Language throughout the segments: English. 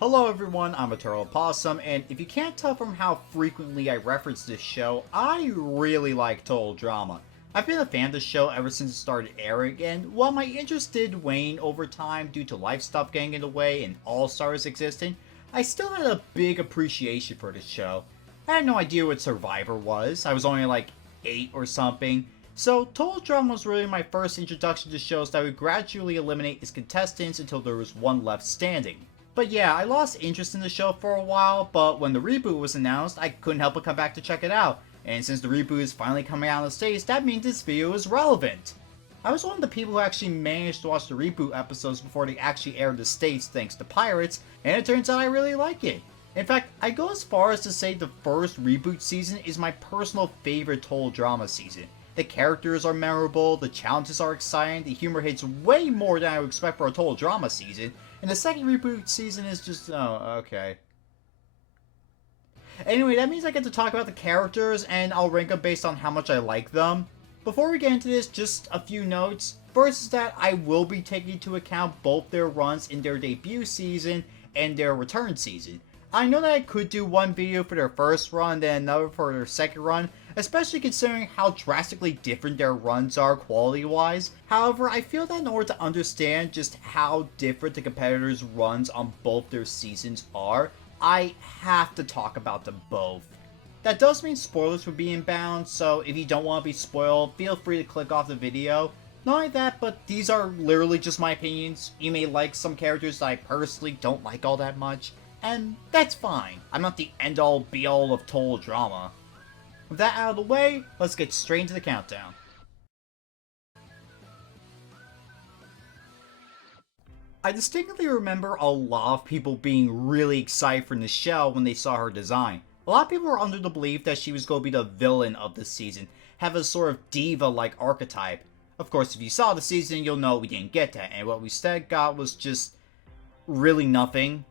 Hello everyone, I'm EternalOpossum, and if you can't tell from how frequently I reference this show, I really like total drama. I've been a fan of the show ever since it started airing, and while my interest did wane over time due to life stuff getting in the way and All-Stars existing, I still had a big appreciation for this show. I had no idea what Survivor was, I was only like 8 or something, so Total Drama was really my first introduction to shows that would gradually eliminate its contestants until there was one left standing. But yeah, I lost interest in the show for a while, but when the reboot was announced, I couldn't help but come back to check it out. And since the reboot is finally coming out in the States, that means this video is relevant. I was one of the people who actually managed to watch the reboot episodes before they actually aired in the States thanks to pirates, and it turns out I really like it. In fact, I go as far as to say the first reboot season is my personal favorite total drama season. The characters are memorable, the challenges are exciting, the humor hits way more than I would expect for a total drama season, and the second reboot season is just, oh, okay. Anyway, that means I get to talk about the characters, and I'll rank them based on how much I like them. Before we get into this, just a few notes. First is that I will be taking into account both their runs in their debut season and their return season. I know that I could do one video for their first run, then another for their second run, especially considering how drastically different their runs are quality-wise. However, I feel that in order to understand just how different the competitors' runs on both their seasons are, I have to talk about them both. That does mean spoilers would be inbound, so if you don't want to be spoiled, feel free to click off the video. Not only that, but these are literally just my opinions. You may like some characters that I personally don't like all that much, and that's fine. I'm not the end-all be-all of total drama. With that out of the way, let's get straight into the countdown. I distinctly remember a lot of people being really excited for Nichelle when they saw her design. A lot of people were under the belief that she was going to be the villain of this season, have a sort of diva-like archetype. Of course, if you saw the season, you'll know we didn't get that, and what we instead got was just really nothing.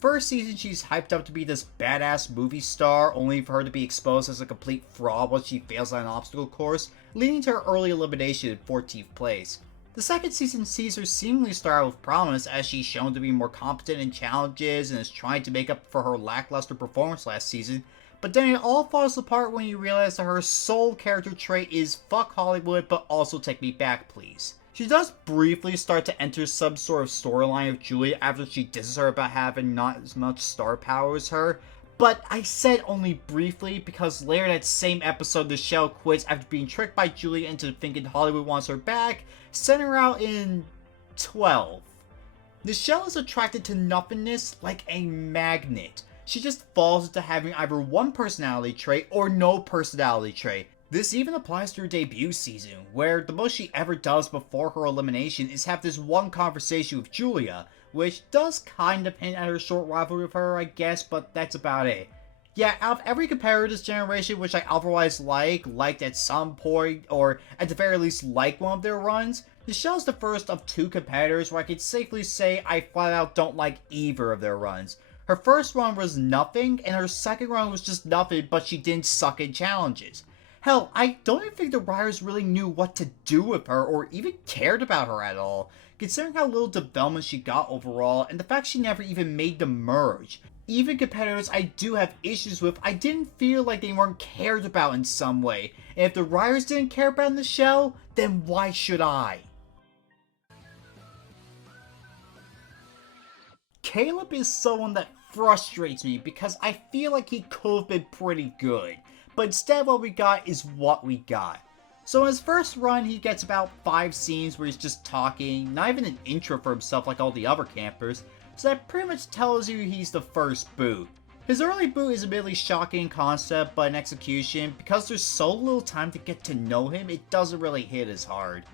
First season, she's hyped up to be this badass movie star, only for her to be exposed as a complete fraud once she fails on an obstacle course, leading to her early elimination in 14th place. The second season sees her seemingly start out with promise as she's shown to be more competent in challenges and is trying to make up for her lackluster performance last season, but then it all falls apart when you realize that her sole character trait is fuck Hollywood but also take me back please. She does briefly start to enter some sort of storyline of Julia after she disses her about having not as much star power as her, but I said only briefly because later that same episode Nichelle quits after being tricked by Julia into thinking Hollywood wants her back, sending her out in 12. Nichelle is attracted to nothingness like a magnet. She just falls into having either one personality trait or no personality trait. This even applies to her debut season, where the most she ever does before her elimination is have this one conversation with Julia, which does kind of hint at her short rivalry with her, I guess, but that's about it. Yeah, out of every competitor this generation which I otherwise liked at some point, or at the very least like one of their runs, Nichelle's the first of two competitors where I could safely say I flat out don't like either of their runs. Her first run was nothing, and her second run was just nothing, but she didn't suck in challenges. Hell, I don't even think the writers really knew what to do with her or even cared about her at all, considering how little development she got overall and the fact she never even made the merge. Even competitors I do have issues with, I didn't feel like they weren't cared about in some way, and if the writers didn't care about Nichelle, then why should I? Caleb is someone that frustrates me because I feel like he could have been pretty good. But instead what we got is what we got. So in his first run, he gets about 5 scenes where he's just talking, not even an intro for himself like all the other campers, so that pretty much tells you he's the first boot. His early boot is admittedly shocking in concept, but in execution, because there's so little time to get to know him, it doesn't really hit as hard.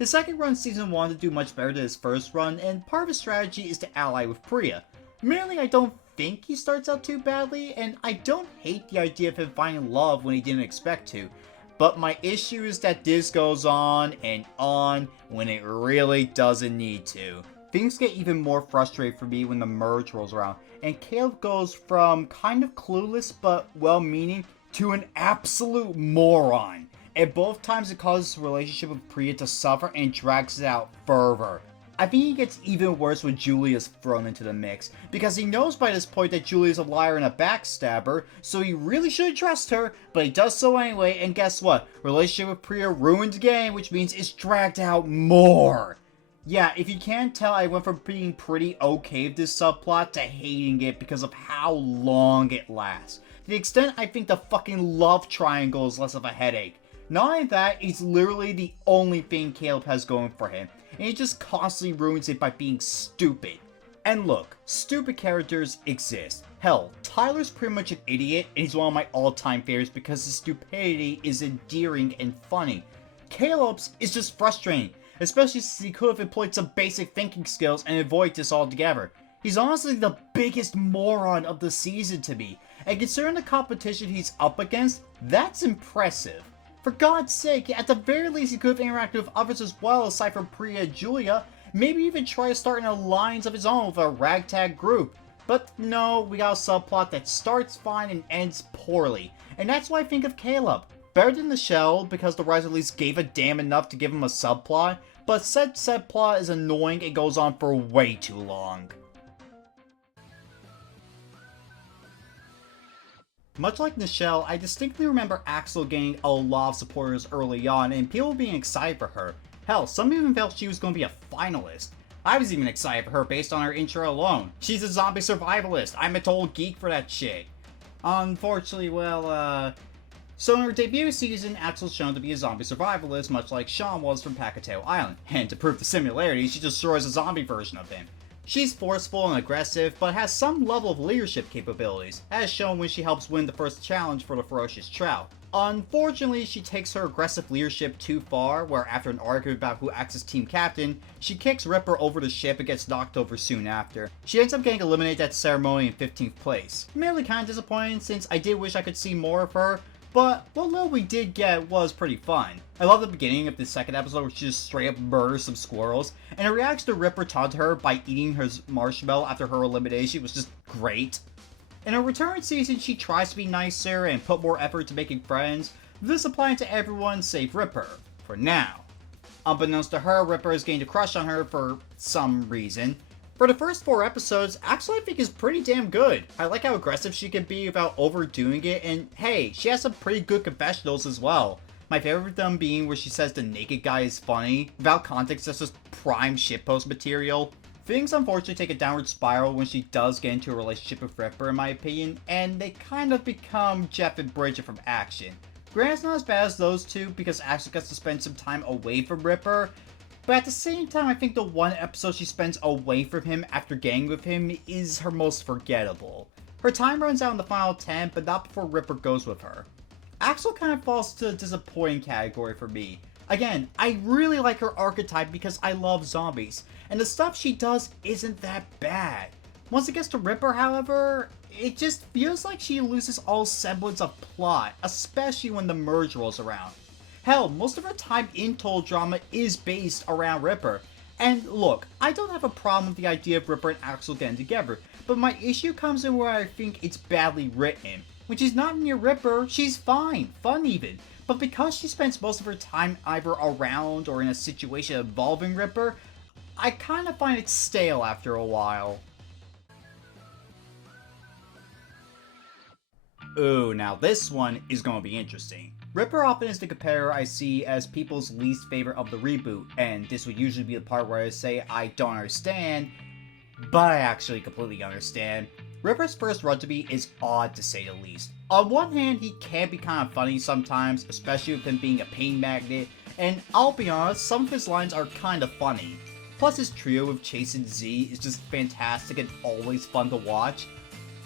His second run season 1 to do much better than his first run, and part of his strategy is to ally with Priya. Mainly, I don't think he starts out too badly, and I don't hate the idea of him finding love when he didn't expect to. But my issue is that this goes on and on when it really doesn't need to. Things get even more frustrating for me when the merge rolls around, and Caleb goes from kind of clueless but well-meaning to an absolute moron. And both times it causes his relationship with Priya to suffer and drags it out further. I think it gets even worse when Julia's thrown into the mix, because he knows by this point that Julia's a liar and a backstabber, so he really shouldn't trust her, but he does so anyway, and guess what? Relationship with Priya ruined again, which means it's dragged out more. Yeah, if you can't tell, I went from being pretty okay with this subplot to hating it because of how long it lasts. To the extent I think the fucking love triangle is less of a headache. Not only that, it's literally the only thing Caleb has going for him, and he just constantly ruins it by being stupid. And look, stupid characters exist. Hell, Tyler's pretty much an idiot, and he's one of my all-time favorites because his stupidity is endearing and funny. Caleb's is just frustrating, especially since he could have employed some basic thinking skills and avoided this altogether. He's honestly the biggest moron of the season to me, and considering the competition he's up against, that's impressive. For God's sake, at the very least he could have interacted with others as well aside from Priya and Julia, maybe even try to start an alliance of his own with a ragtag group. But no, we got a subplot that starts fine and ends poorly, and that's why I think of Caleb. Better than Nichelle, because the writers at least gave a damn enough to give him a subplot, but said subplot is annoying and goes on for way too long. Much like Nichelle, I distinctly remember Axel gaining a lot of supporters early on and people being excited for her. Hell, some even felt she was going to be a finalist. I was even excited for her based on her intro alone. She's a zombie survivalist. I'm a total geek for that shit. Unfortunately, so in her debut season, Axel's shown to be a zombie survivalist, much like Sean was from Pacatow Island. And to prove the similarity, she destroys a zombie version of him. She's forceful and aggressive, but has some level of leadership capabilities, as shown when she helps win the first challenge for the ferocious trout. Unfortunately, she takes her aggressive leadership too far, where after an argument about who acts as team captain, she kicks Ripper over the ship and gets knocked over soon after. She ends up getting eliminated at ceremony in 15th place. Mainly kinda disappointing since I did wish I could see more of her, but what little we did get was pretty fun. I love the beginning of the second episode where she just straight up murders some squirrels, and her reaction to Ripper taunting her by eating her marshmallow after her elimination was just great. In her return season, she tries to be nicer and put more effort to making friends, this applying to everyone save Ripper, for now. Unbeknownst to her, Ripper has gained a crush on her for some reason. For the first 4 episodes, Axel I think is pretty damn good. I like how aggressive she can be without overdoing it, and hey, she has some pretty good confessionals as well. My favorite of them being where she says the naked guy is funny. Without context, that's just prime shitpost material. Things unfortunately take a downward spiral when she does get into a relationship with Ripper in my opinion, and they kind of become Jeff and Bridget from Action. Granted, it's not as bad as those two because Axel gets to spend some time away from Ripper, but at the same time, I think the one episode she spends away from him after getting with him is her most forgettable. Her time runs out in the final 10, but not before Ripper goes with her. Axel kind of falls to the disappointing category for me. Again, I really like her archetype because I love zombies, and the stuff she does isn't that bad. Once it gets to Ripper, however, it just feels like she loses all semblance of plot, especially when the merge rolls around. Hell, most of her time in total drama is based around Ripper. And look, I don't have a problem with the idea of Ripper and Axel getting together, but my issue comes in where I think it's badly written. When she's not near Ripper, she's fine, fun even, but because she spends most of her time either around or in a situation involving Ripper, I kinda find it stale after a while. Ooh, now this one is gonna be interesting. Ripper often is the competitor I see as people's least favorite of the reboot, and this would usually be the part where I say I don't understand, but I actually completely understand. Ripper's first run to me is odd to say the least. On one hand, he can be kind of funny sometimes, especially with him being a pain magnet, and I'll be honest, some of his lines are kind of funny. Plus his trio with Chase and Z is just fantastic and always fun to watch.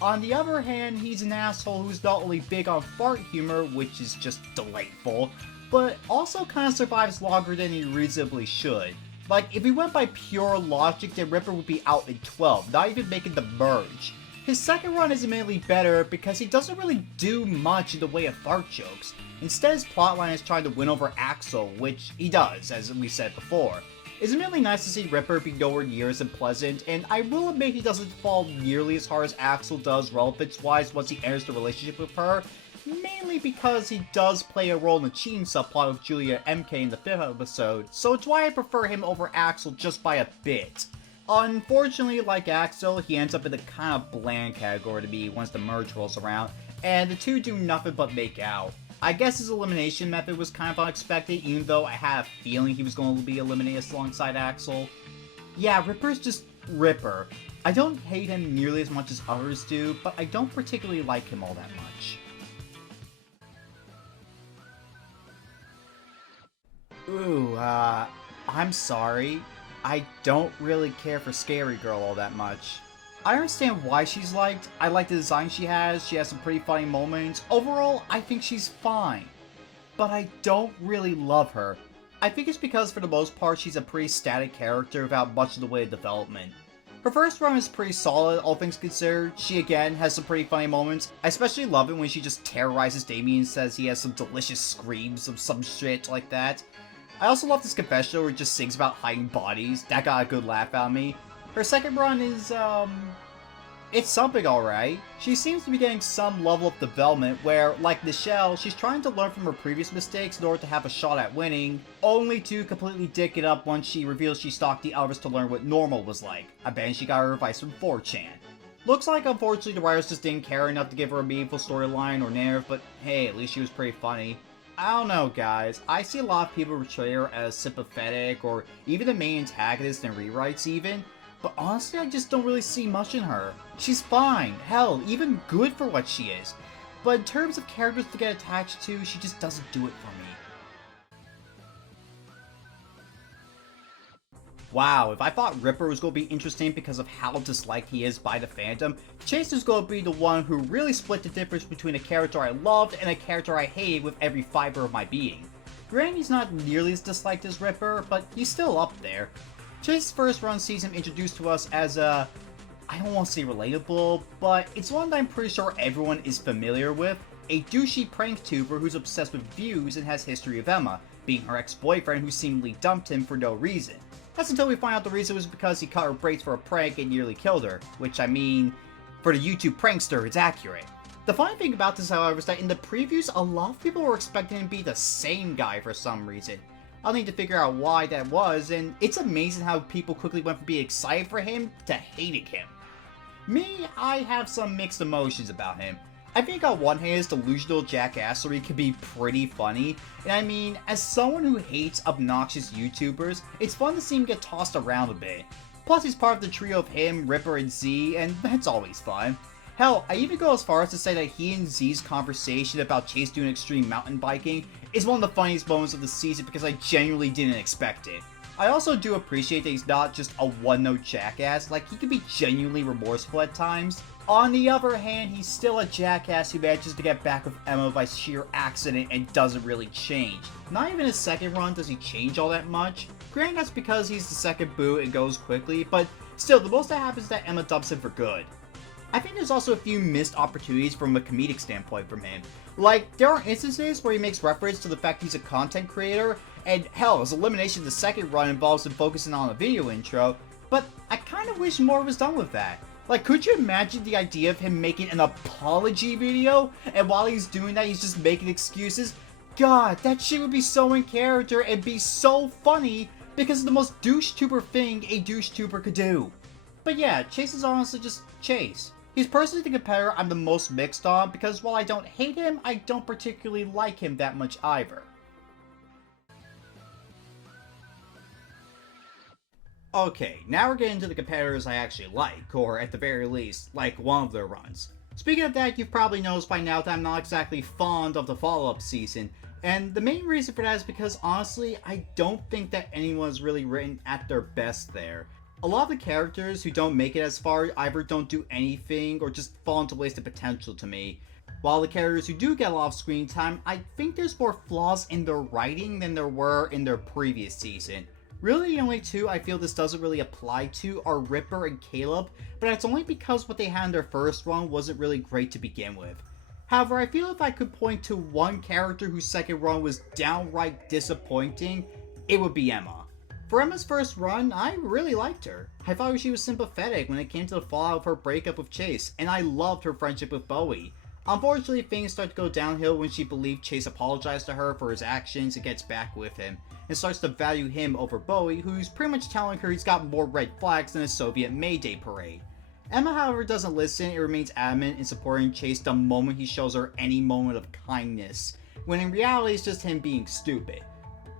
On the other hand, he's an asshole who's not only big on fart humor, which is just delightful, but also kind of survives longer than he reasonably should. Like, if we went by pure logic, then Ripper would be out in 12, not even making the merge. His second run is admittedly better because he doesn't really do much in the way of fart jokes. Instead, his plotline is trying to win over Axel, which he does, as we said before. It's admittedly nice to see Ripper be nowhere near as unpleasant, and I will admit he doesn't fall nearly as hard as Axel does relevance-wise once he enters the relationship with her, mainly mainly because he does play a role in the cheating subplot with Julia MK in the 5th episode, so it's why I prefer him over Axel just by a bit. Unfortunately, like Axel, he ends up in the kind of bland category to me once the merge rolls around, and the two do nothing but make out. I guess his elimination method was kind of unexpected, even though I had a feeling he was going to be eliminated alongside Axel. Yeah, Ripper's just Ripper. I don't hate him nearly as much as others do, but I don't particularly like him all that much. Ooh, I'm sorry. I don't really care for Scary Girl all that much. I understand why she's liked. I like the design she has some pretty funny moments. Overall, I think she's fine. But I don't really love her. I think it's because for the most part she's a pretty static character without much of the way of development. Her first run is pretty solid, all things considered. She again has some pretty funny moments. I especially love it when she just terrorizes Damien and says he has some delicious screams of some shit like that. I also love this confessional where he just sings about hiding bodies. That got a good laugh out of me. Her second run is, it's something alright. She seems to be getting some level of development where, like Nichelle, she's trying to learn from her previous mistakes in order to have a shot at winning, only to completely dick it up once she reveals she stalked the others to learn what normal was like. I bet she got her advice from 4chan. Looks like, unfortunately, the writers just didn't care enough to give her a meaningful storyline or narrative, but hey, at least she was pretty funny. I don't know, guys. I see a lot of people portray her as sympathetic, or even the main antagonist in rewrites even, but honestly, I just don't really see much in her. She's fine, hell, even good for what she is. But in terms of characters to get attached to, she just doesn't do it for me. Wow, if I thought Ripper was going to be interesting because of how disliked he is by the fandom, Chase is going to be the one who really split the difference between a character I loved and a character I hated with every fiber of my being. Granted, he's not nearly as disliked as Ripper, but he's still up there. Chase's first run sees him introduced to us as a, I don't want to say relatable, but it's one that I'm pretty sure everyone is familiar with. A douchey prank tuber who's obsessed with views and has history of Emma, being her ex-boyfriend who seemingly dumped him for no reason. That's until we find out the reason was because he cut her braids for a prank and nearly killed her, which I mean, for the YouTube prankster, it's accurate. The funny thing about this, however, is that in the previews, a lot of people were expecting him to be the same guy for some reason. I'll need to figure out why that was, and it's amazing how people quickly went from being excited for him to hating him. Me, I have some mixed emotions about him. I think on one hand his delusional jackassery can be pretty funny, and I mean, as someone who hates obnoxious YouTubers, it's fun to see him get tossed around a bit. Plus he's part of the trio of him, Ripper, and Z, and that's always fun. Hell, I even go as far as to say that he and Z's conversation about Chase doing extreme mountain biking is one of the funniest moments of the season because I genuinely didn't expect it. I also do appreciate that he's not just a one-note jackass, like he can be genuinely remorseful at times. On the other hand, he's still a jackass who manages to get back with Emma by sheer accident and doesn't really change. Not even his second run does he change all that much. Granted, that's because he's the second boot and goes quickly, but still, the most that happens is that Emma dumps him for good. I think there's also a few missed opportunities from a comedic standpoint from him. Like, there are instances where he makes reference to the fact he's a content creator, and hell, his elimination of the second run involves him focusing on a video intro, but I kind of wish more was done with that. Like, could you imagine the idea of him making an apology video, and while he's doing that, he's just making excuses? God, that shit would be so in character and be so funny, because it's the most douche-tuber thing a douche-tuber could do. But yeah, Chase is honestly just Chase. He's personally the competitor I'm the most mixed on, because while I don't hate him, I don't particularly like him that much either. Okay, now we're getting to the competitors I actually like, or at the very least, like one of their runs. Speaking of that, you've probably noticed by now that I'm not exactly fond of the follow-up season, and the main reason for that is because honestly, I don't think that anyone is really written at their best there. A lot of the characters who don't make it as far either don't do anything or just fall into wasted potential to me. While the characters who do get a lot of screen time, I think there's more flaws in their writing than there were in their previous season. Really, the only two I feel this doesn't really apply to are Ripper and Caleb, but that's only because what they had in their first run wasn't really great to begin with. However, I feel if I could point to one character whose second run was downright disappointing, it would be Emma. For Emma's first run, I really liked her. I thought she was sympathetic when it came to the fallout of her breakup with Chase, and I loved her friendship with Bowie. Unfortunately, things start to go downhill when she believes Chase apologized to her for his actions and gets back with him, and starts to value him over Bowie, who's pretty much telling her he's got more red flags than a Soviet May Day parade. Emma, however, doesn't listen and remains adamant in supporting Chase the moment he shows her any moment of kindness, when in reality it's just him being stupid.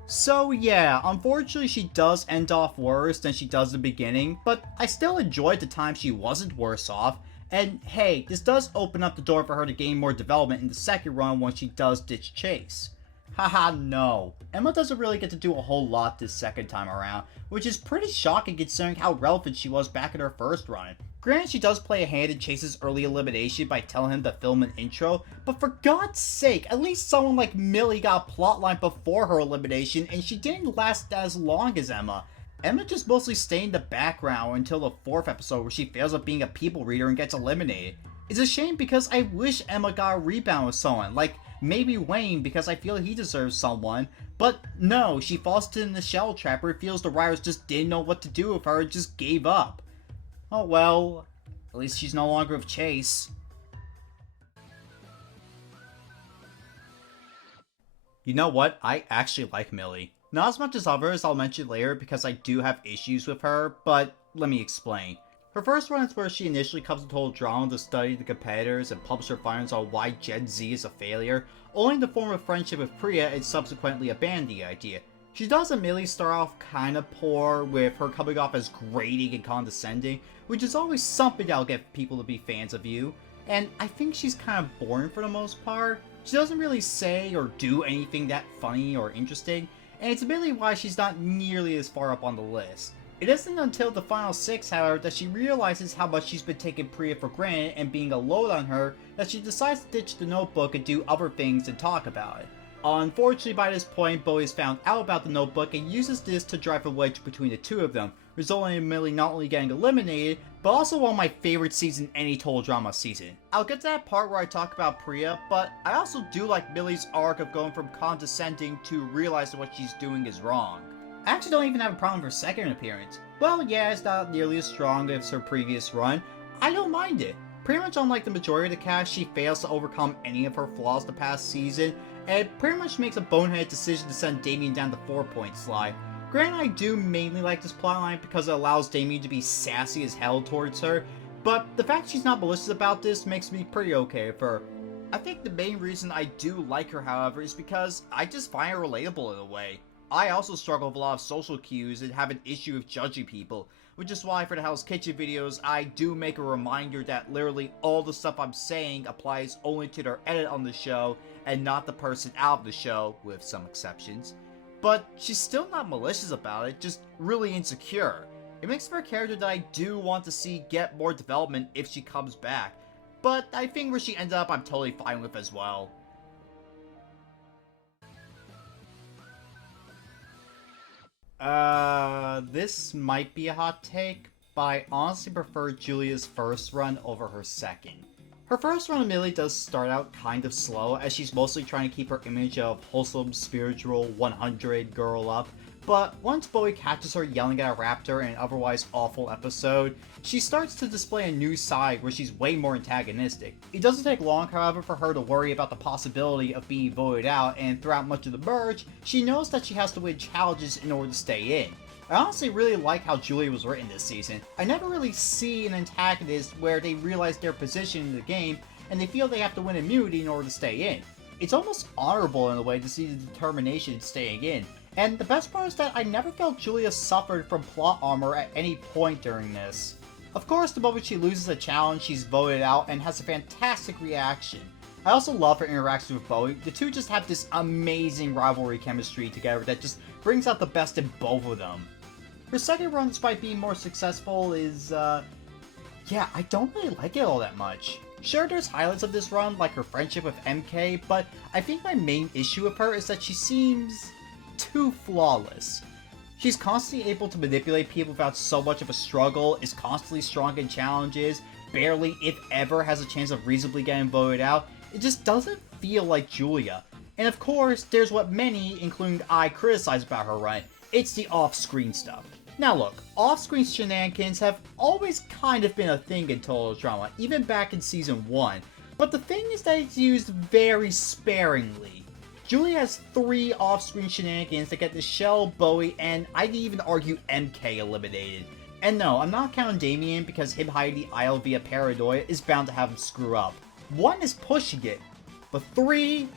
So yeah, unfortunately she does end off worse than she does in the beginning, but I still enjoyed the time she wasn't worse off, and hey, this does open up the door for her to gain more development in the second run once she does ditch Chase. Haha, no. Emma doesn't really get to do a whole lot this second time around, which is pretty shocking considering how relevant she was back in her first run. Granted, she does play a hand in Chase's early elimination by telling him to film an intro, but for God's sake, at least someone like Millie got a plotline before her elimination, and she didn't last as long as Emma. Emma just mostly stayed in the background until the 4th episode where she fails at being a people reader and gets eliminated. It's a shame because I wish Emma got a rebound with someone, like maybe Wayne, because I feel he deserves someone, but no, she falls into the Nichelle trap where it feels the writers just didn't know what to do with her and just gave up. Oh well, at least she's no longer with Chase. You know what? I actually like Millie. Not as much as others I'll mention later because I do have issues with her, but let me explain. Her first run is where she initially comes to Total Drama to study the competitors and publish her findings on why Gen Z is a failure, only to form a friendship with Priya and subsequently abandon the idea. She does immediately start off kinda poor, with her coming off as grating and condescending, which is always something that'll get people to be fans of you, and I think she's kinda boring for the most part. She doesn't really say or do anything that funny or interesting, and it's admittedly why she's not nearly as far up on the list. It isn't until the final 6, however, that she realizes how much she's been taking Priya for granted and being a load on her, that she decides to ditch the notebook and do other things and talk about it. Unfortunately, by this point, Bowie has found out about the notebook and uses this to drive a wedge between the two of them, resulting in Millie not only getting eliminated, but also one of my favorite scenes in any Total Drama season. I'll get to that part where I talk about Priya, but I also do like Millie's arc of going from condescending to realizing what she's doing is wrong. I actually don't even have a problem with her second appearance. Well, yeah, it's not nearly as strong as her previous run. I don't mind it. Pretty much unlike the majority of the cast, she fails to overcome any of her flaws the past season, and pretty much makes a boneheaded decision to send Damien down the 4-point slide. Granted, I do mainly like this plotline because it allows Damien to be sassy as hell towards her, but the fact she's not malicious about this makes me pretty okay with her. I think the main reason I do like her, however, is because I just find her relatable in a way. I also struggle with a lot of social cues and have an issue with judging people, which is why for the Hell's Kitchen videos, I do make a reminder that literally all the stuff I'm saying applies only to their edit on the show and not the person out of the show, with some exceptions. But she's still not malicious about it, just really insecure. It makes for a character that I do want to see get more development if she comes back, but I think where she ended up I'm totally fine with as well. This might be a hot take, but I honestly prefer Julia's first run over her second. Her first run of Millie does start out kind of slow, as she's mostly trying to keep her image of wholesome, spiritual, 100 girl up, but once Bowie catches her yelling at a raptor in an otherwise awful episode, she starts to display a new side where she's way more antagonistic. It doesn't take long, however, for her to worry about the possibility of being voted out, and throughout much of the merge, she knows that she has to win challenges in order to stay in. I honestly really like how Julia was written this season. I never really see an antagonist where they realize their position in the game and they feel they have to win immunity in order to stay in. It's almost honorable in a way to see the determination staying in. And the best part is that I never felt Julia suffered from plot armor at any point during this. Of course, the moment she loses a challenge, she's voted out and has a fantastic reaction. I also love her interaction with Bowie. The two just have this amazing rivalry chemistry together that just brings out the best in both of them. Her second run, despite being more successful, is, yeah, I don't really like it all that much. Sure, there's highlights of this run, like her friendship with MK, but I think my main issue with her is that she seems too flawless. She's constantly able to manipulate people without so much of a struggle, is constantly strong in challenges, barely, if ever, has a chance of reasonably getting voted out. It just doesn't feel like Julia. And of course, there's what many, including I, criticize about her run. It's the off-screen stuff. Now look, off-screen shenanigans have always kind of been a thing in Total Drama, even back in Season 1, But the thing is that it's used very sparingly. Julia has 3 off-screen shenanigans that get Nichelle, Bowie, and I'd even argue MK eliminated. And no, I'm not counting Damien because him hiding the idol via paranoia is bound to have him screw up. 1 is pushing it, but 3,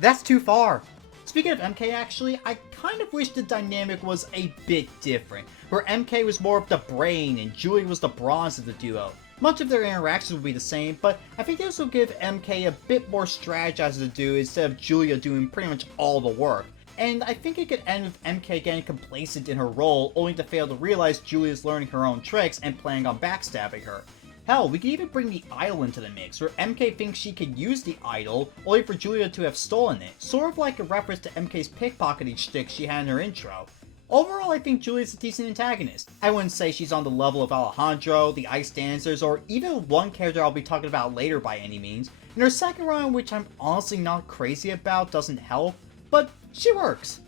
that's too far. Speaking of MK actually, I kind of wish the dynamic was a bit different, where MK was more of the brain and Julia was the bronze of the duo. Much of their interactions would be the same, but I think this will give MK a bit more strategizing to do instead of Julia doing pretty much all the work. And I think it could end with MK getting complacent in her role, only to fail to realize Julia's learning her own tricks and planning on backstabbing her. Hell, we could even bring the idol into the mix, where MK thinks she can use the idol, only for Julia to have stolen it, sort of like a reference to MK's pickpocketing shtick she had in her intro. Overall, I think Julia's a decent antagonist. I wouldn't say she's on the level of Alejandro, the Ice Dancers, or even one character I'll be talking about later by any means, and her second run, which I'm honestly not crazy about, doesn't help, but she works.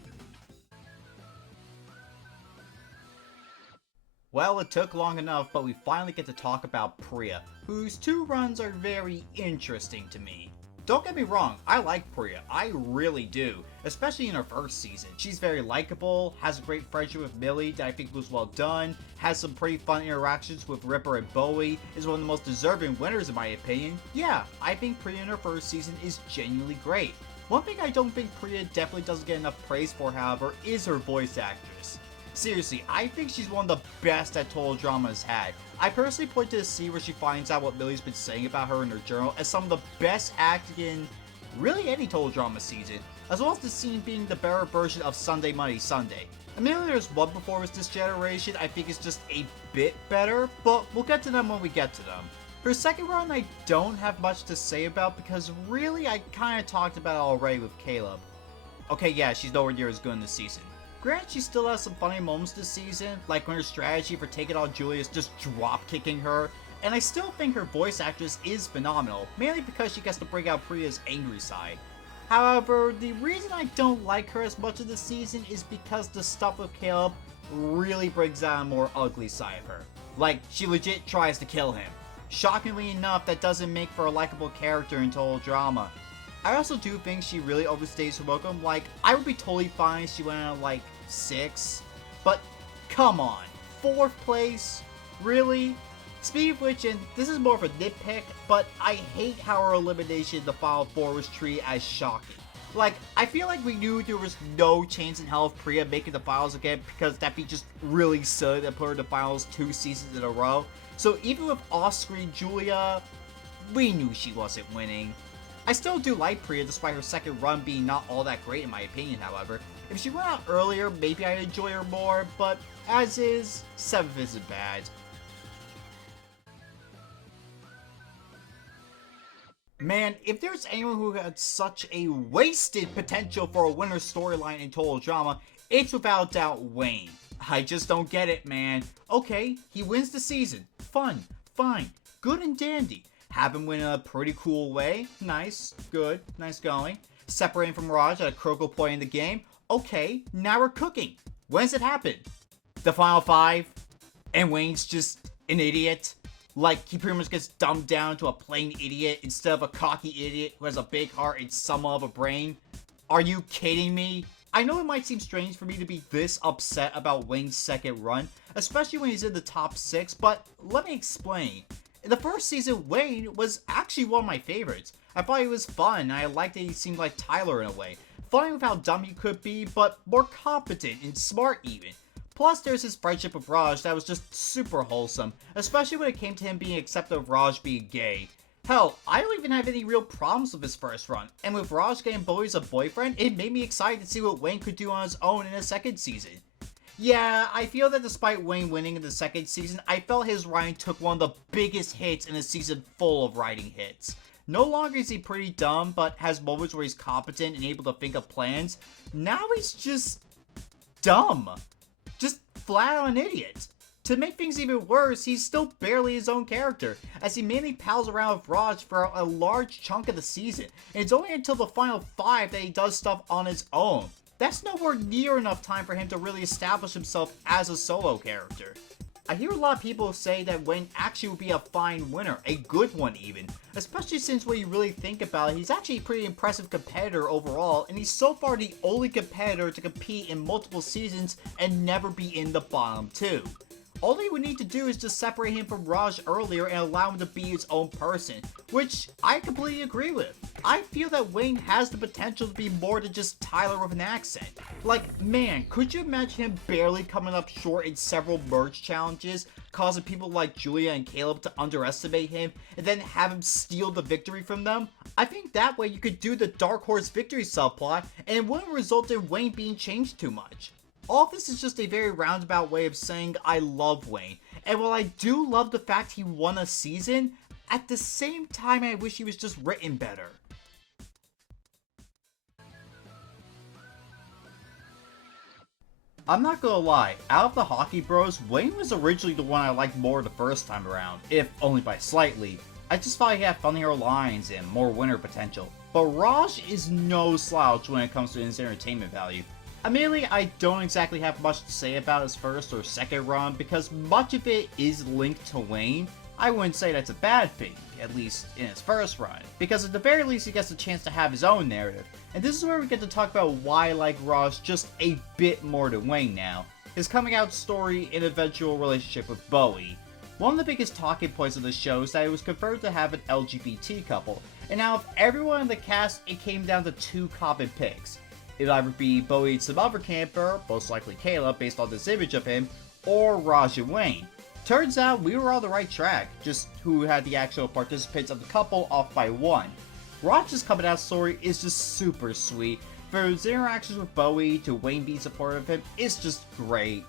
Well, it took long enough, but we finally get to talk about Priya, whose 2 runs are very interesting to me. Don't get me wrong, I like Priya, I really do, especially in her first season. She's very likable, has a great friendship with Millie that I think was well done, has some pretty fun interactions with Ripper and Bowie, is one of the most deserving winners in my opinion. Yeah, I think Priya in her first season is genuinely great. One thing I don't think Priya definitely doesn't get enough praise for, however, is her voice actress. Seriously, I think she's one of the best that Total Drama has had. I personally point to the scene where she finds out what Millie's been saying about her in her journal as some of the best acting in really any Total Drama season, as well as the scene being the better version of Sunday Money Sunday. Admittedly, there's one performance this generation I think is just a bit better, but we'll get to them when we get to them. Her second run I don't have much to say about because really I kinda talked about it already with Caleb. Okay, yeah, she's nowhere near as good in this season. Granted, she still has some funny moments this season, like when her strategy for taking on Julia is just drop-kicking her, and I still think her voice actress is phenomenal, mainly because she gets to bring out Priya's angry side. However, the reason I don't like her as much of this season is because the stuff with Caleb really brings out a more ugly side of her. Like, she legit tries to kill him. Shockingly enough, that doesn't make for a likable character in Total Drama. I also do think she really overstays her welcome. Like, I would be totally fine if she went out like 6, but come on, 4th place? Really? Speaking of which, and this is more of a nitpick, but I hate how her elimination in the Final 4 was treated as shocking. Like, I feel like we knew there was no chance in hell of Priya making the finals again because that'd be just really silly to put her in the finals 2 seasons in a row. So even with off-screen Julia, we knew she wasn't winning. I still do like Priya despite her second run being not all that great in my opinion, however. If she went out earlier, maybe I'd enjoy her more, but as is, 7th isn't bad. Man, if there's anyone who had such a wasted potential for a winner storyline in Total Drama, it's without doubt Wayne. I just don't get it, man. Okay, he wins the season. Fun, fine, good and dandy. Have him win in a pretty cool way. Nice, good, nice going. Separating from Raj at a critical point in the game. Okay, now we're cooking. When's it happen? The Final 5? And Wayne's just an idiot? Like, he pretty much gets dumbed down to a plain idiot instead of a cocky idiot who has a big heart and somewhat of a brain? Are you kidding me? I know it might seem strange for me to be this upset about Wayne's second run, especially when he's in the top 6, but let me explain. In the first season, Wayne was actually one of my favorites. I thought he was fun, and I liked that he seemed like Tyler in a way. Funny with how dumb he could be, but more competent and smart even. Plus, there's his friendship with Raj that was just super wholesome, especially when it came to him being accepted of Raj being gay. Hell, I don't even have any real problems with his first run, and with Raj getting Bowie as a boyfriend, it made me excited to see what Wayne could do on his own in his second season. Yeah, I feel that despite Wayne winning in the second season, I felt his writing took one of the biggest hits in a season full of writing hits. No longer is he pretty dumb, but has moments where he's competent and able to think of plans. Now he's just dumb. Just flat out an idiot. To make things even worse, he's still barely his own character, as he mainly pals around with Raj for a large chunk of the season, and it's only until the final 5 that he does stuff on his own. That's nowhere near enough time for him to really establish himself as a solo character. I hear a lot of people say that Wayne actually would be a fine winner, a good one even. Especially since when you really think about it, he's actually a pretty impressive competitor overall, and he's so far the only competitor to compete in multiple seasons and never be in the bottom 2. All he would need to do is just separate him from Raj earlier and allow him to be his own person, which I completely agree with. I feel that Wayne has the potential to be more than just Tyler with an accent. Like, man, could you imagine him barely coming up short in several merge challenges, causing people like Julia and Caleb to underestimate him, and then have him steal the victory from them? I think that way you could do the Dark Horse victory subplot, and it wouldn't result in Wayne being changed too much. All of this is just a very roundabout way of saying I love Wayne, and while I do love the fact he won a season, at the same time I wish he was just written better. I'm not gonna lie, out of the Hockey Bros, Wayne was originally the one I liked more the first time around, if only by slightly. I just thought he had funnier lines and more winner potential, but Raj is no slouch when it comes to his entertainment value. Admittedly, I don't exactly have much to say about his first or second run because much of it is linked to Wayne. I wouldn't say that's a bad thing, at least in his first run, because at the very least he gets a chance to have his own narrative. And this is where we get to talk about why I like Raj just a bit more than Wayne now. His coming out story and eventual relationship with Bowie. One of the biggest talking points of the show is that it was confirmed to have an LGBT couple, and now of everyone in the cast, it came down to 2 common picks. It would either be Bowie and some other camper, most likely Caleb based on this image of him, or Raj and Wayne. Turns out we were on the right track, just who had the actual participants of the couple off by 1. Raj's coming out story is just super sweet. From his interactions with Bowie to Wayne being supportive of him, it's just great.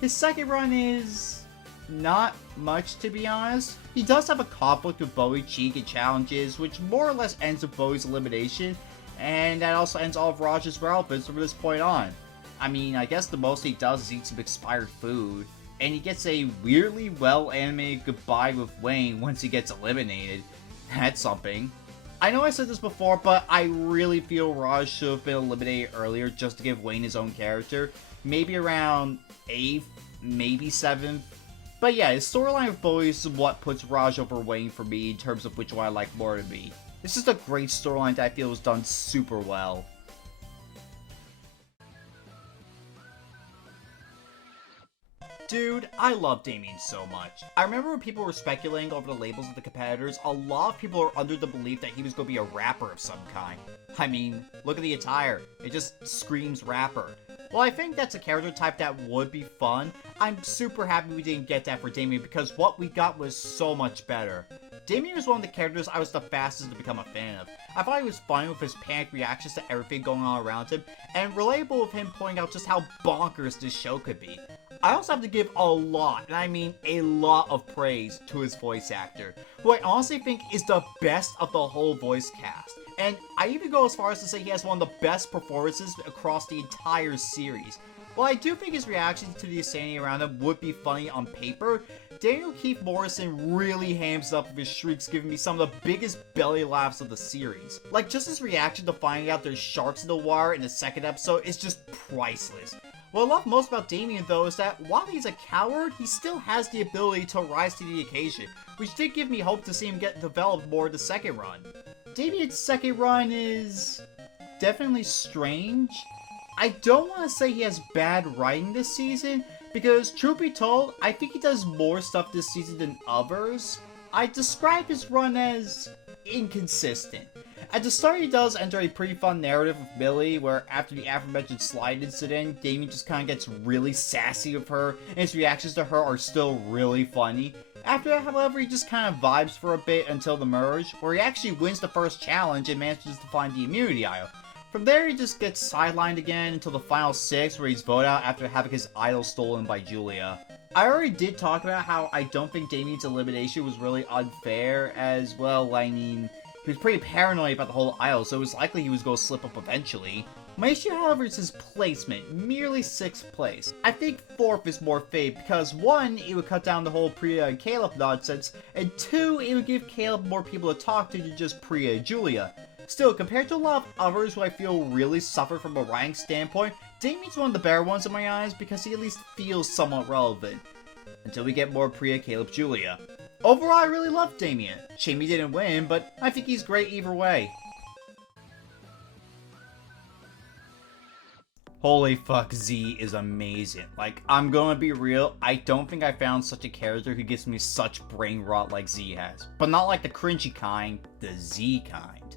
His second run is not much, to be honest. He does have a conflict with Bowie cheek and challenges, which more or less ends with Bowie's elimination, and that also ends all of Raj's relevance from this point on. I mean, I guess the most he does is eat some expired food, and he gets a weirdly well-animated goodbye with Wayne once he gets eliminated. That's something. I know I said this before, but I really feel Raj should have been eliminated earlier just to give Wayne his own character. Maybe around 8th, maybe 7th. But yeah, his storyline with Bowie is what puts Raj over Wayne for me in terms of which one I like more to me. This is a great storyline that I feel was done super well. Dude, I love Daman so much. I remember when people were speculating over the labels of the competitors, a lot of people are under the belief that he was going to be a rapper of some kind. I mean, look at the attire. It just screams rapper. While I think that's a character type that would be fun, I'm super happy we didn't get that for Daman because what we got was so much better. Daman was one of the characters I was the fastest to become a fan of. I thought he was funny with his panicked reactions to everything going on around him, and relatable with him pointing out just how bonkers this show could be. I also have to give a lot, and I mean a lot of praise to his voice actor, who I honestly think is the best of the whole voice cast. And I even go as far as to say he has one of the best performances across the entire series. While I do think his reactions to the insanity around him would be funny on paper, Daniel Keith Morrison really hams up with his shrieks, giving me some of the biggest belly laughs of the series. Like, just his reaction to finding out there's sharks in the water in the second episode is just priceless. What I love most about Daman, though, is that while he's a coward, he still has the ability to rise to the occasion, which did give me hope to see him get developed more in the second run. Daman's second run is definitely strange. I don't want to say he has bad writing this season, because truth be told, I think he does more stuff this season than others. I describe his run as inconsistent. At the start, he does enter a pretty fun narrative with Millie, where after the aforementioned slide incident, Daman just kind of gets really sassy with her, and his reactions to her are still really funny. After that, however, he just kind of vibes for a bit until the merge, where he actually wins the first challenge and manages to find the immunity idol. From there, he just gets sidelined again until the final 6, where he's voted out after having his idol stolen by Julia. I already did talk about how I don't think Daman's elimination was really unfair, as well. I mean, he was pretty paranoid about the whole idol, so it was likely he was going to slip up eventually. My issue, however, is his placement, merely 6th place. I think 4th is more fair because 1, it would cut down the whole Priya and Caleb nonsense, and 2, it would give Caleb more people to talk to than just Priya and Julia. Still, compared to a lot of others who I feel really suffer from a rank standpoint, Daman's one of the better ones in my eyes because he at least feels somewhat relevant. until we get more Priya, Caleb, Julia. Overall, I really love Damien. Shame he didn't win, but I think he's great either way. Holy fuck, Z is amazing. Like, I'm gonna be real, I don't think I found such a character who gives me such brain rot like Z has. But not like the cringy kind, the Z kind.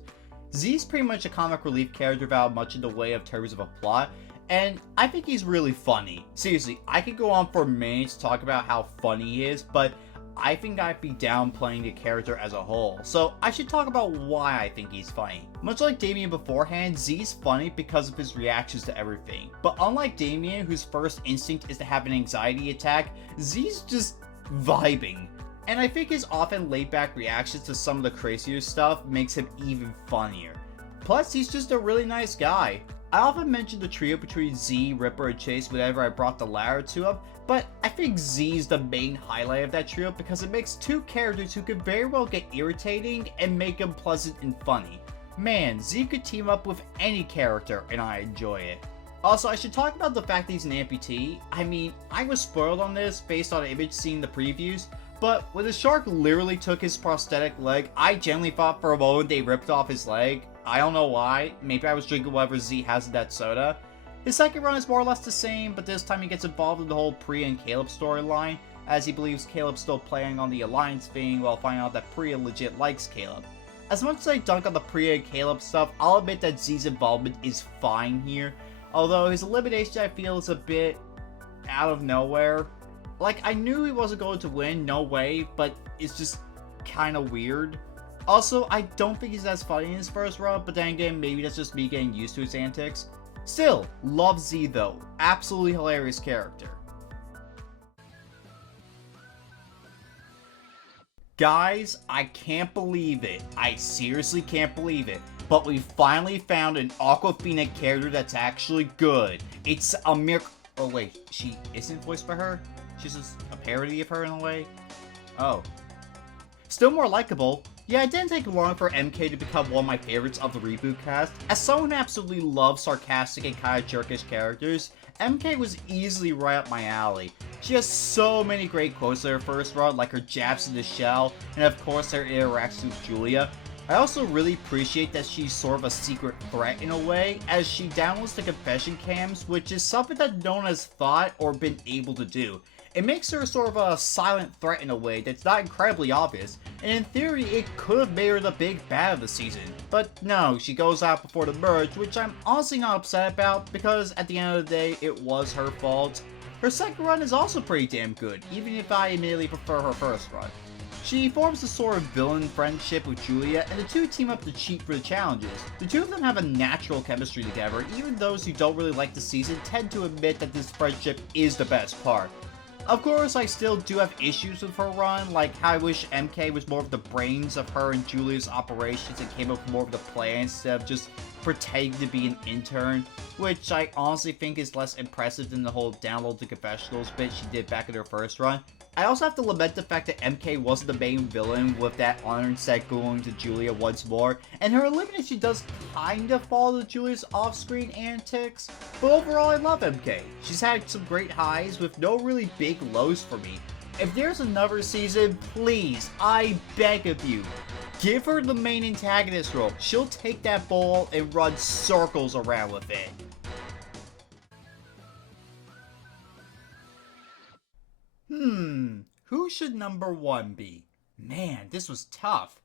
Z's pretty much a comic relief character without much in the way of terms of a plot, and I think he's really funny. Seriously, I could go on for minutes to talk about how funny he is, but I think I'd be downplaying the character as a whole, so I should talk about why I think he's funny. Much like Damien beforehand, Z's funny because of his reactions to everything, but unlike Damien, whose first instinct is to have an anxiety attack, Z's just vibing. And I think his often laid-back reactions to some of the crazier stuff makes him even funnier. Plus, he's just a really nice guy. I often mention the trio between Z, Ripper, and Chase whenever I brought the latter to up, but I think Z's the main highlight of that trio because it makes two characters who could very well get irritating and make them pleasant and funny. Man, Z could team up with any character and I enjoy it. Also, I should talk about the fact that he's an amputee. I mean, I was spoiled on this based on an image seen in the previews, but when the shark literally took his prosthetic leg, I genuinely thought for a moment they ripped off his leg. I don't know why. Maybe I was drinking whatever Z has in that soda. His second run is more or less the same, but this time he gets involved in the whole Priya and Caleb storyline, as he believes Caleb's still playing on the alliance thing while finding out that Priya legit likes Caleb. As much as I dunk on the Priya and Caleb stuff, I'll admit that Z's involvement is fine here, although his elimination I feel is a bit out of nowhere. Like, I knew he wasn't going to win, no way, but it's just kinda weird. Also, I don't think he's as funny in his first run, but then again, maybe that's just me getting used to his antics. Still, love Z though. Absolutely hilarious character. Guys, I can't believe it. I seriously can't believe it. But we finally found an Aquafina character that's actually good. It's a miracle. Oh wait, she isn't voiced by her? She's just a parody of her in a way? Oh. Still more likable. Yeah, it didn't take long for MK to become one of my favorites of the Reboot cast. As someone who absolutely loves sarcastic and kinda jerkish characters, MK was easily right up my alley. She has so many great quotes in her first run, like her jabs to Nichelle, and of course her interactions with Julia. I also really appreciate that she's sort of a secret threat in a way, as she downloads the confession cams, which is something that no one has thought or been able to do. It makes her sort of a silent threat in a way that's not incredibly obvious, and in theory it could have made her the big bad of the season. But no, she goes out before the merge, which I'm honestly not upset about, because at the end of the day, it was her fault. Her second run is also pretty damn good, even if I admittedly prefer her first run. She forms a sort of villain friendship with Julia, and the two team up to cheat for the challenges. The two of them have a natural chemistry together, even those who don't really like the season tend to admit that this friendship is the best part. Of course, I still do have issues with her run, like how I wish MK was more of the brains of her and Julia's operations and came up with more of the plan instead of just pretending to be an intern, which I honestly think is less impressive than the whole download the confessionals bit she did back in her first run. I also have to lament the fact that MK wasn't the main villain with that honor set going to Julia once more, and her elimination does kinda follow Julia's off-screen antics, but overall I love MK. She's had some great highs with no really big lows for me. If there's another season, please, I beg of you, give her the main antagonist role. She'll take that ball and run circles around with it. Who should number one be? Man, this was tough.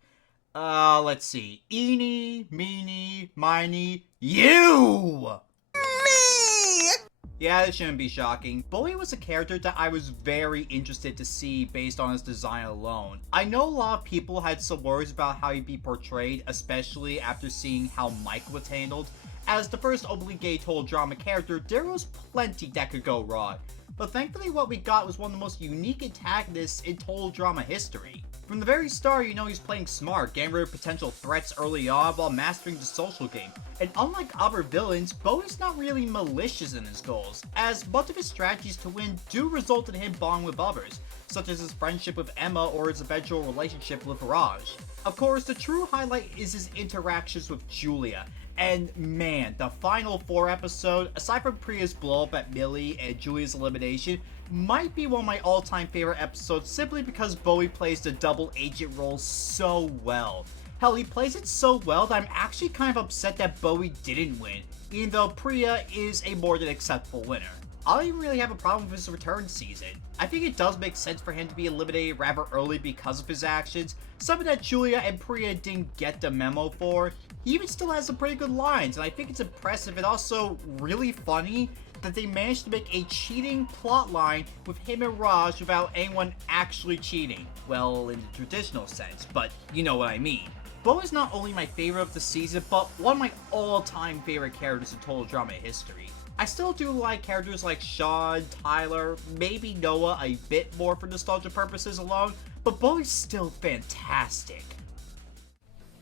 Let's see. Eeny, meeny, miny, you! Me! Yeah, this shouldn't be shocking. Bowie was a character that I was very interested to see based on his design alone. I know a lot of people had some worries about how he'd be portrayed, especially after seeing how Mike was handled. As the first openly gay total drama character, there was plenty that could go wrong. But thankfully what we got was one of the most unique antagonists in total drama history. From the very start, you know he's playing smart, getting rid of potential threats early on while mastering the social game. And unlike other villains, Bowie's not really malicious in his goals, as much of his strategies to win do result in him bonding with others, such as his friendship with Emma or his eventual relationship with Raj. Of course, the true highlight is his interactions with Julia, And man, the final 4 episode, aside from Priya's blow up at Millie and Julia's elimination, might be one of my all-time favorite episodes simply because Bowie plays the double agent role so well. Hell, he plays it so well that I'm actually kind of upset that Bowie didn't win, even though Priya is a more than acceptable winner. I don't even really have a problem with his return season. I think it does make sense for him to be eliminated rather early because of his actions, something that Julia and Priya didn't get the memo for. He even still has some pretty good lines, and I think it's impressive and also really funny that they managed to make a cheating plotline with him and Raj without anyone actually cheating. Well, in the traditional sense, but you know what I mean. Bo is not only my favorite of the season, but one of my all-time favorite characters in total drama history. I still do like characters like Sean, Tyler, maybe Noah a bit more for nostalgia purposes alone, but Bowie's still fantastic.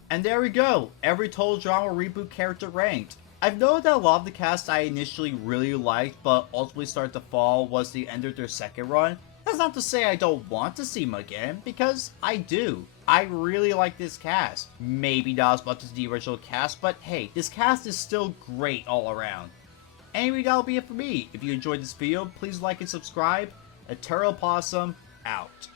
And there we go, every total drama reboot character ranked. I've noted that a lot of the cast I initially really liked but ultimately started to fall was the end of their second run. That's not to say I don't want to see them again, because I do. I really like this cast. Maybe not as much as the original cast, but hey, this cast is still great all around. Anyway, that'll be it for me. If you enjoyed this video, please like and subscribe. EternalOpossum, out.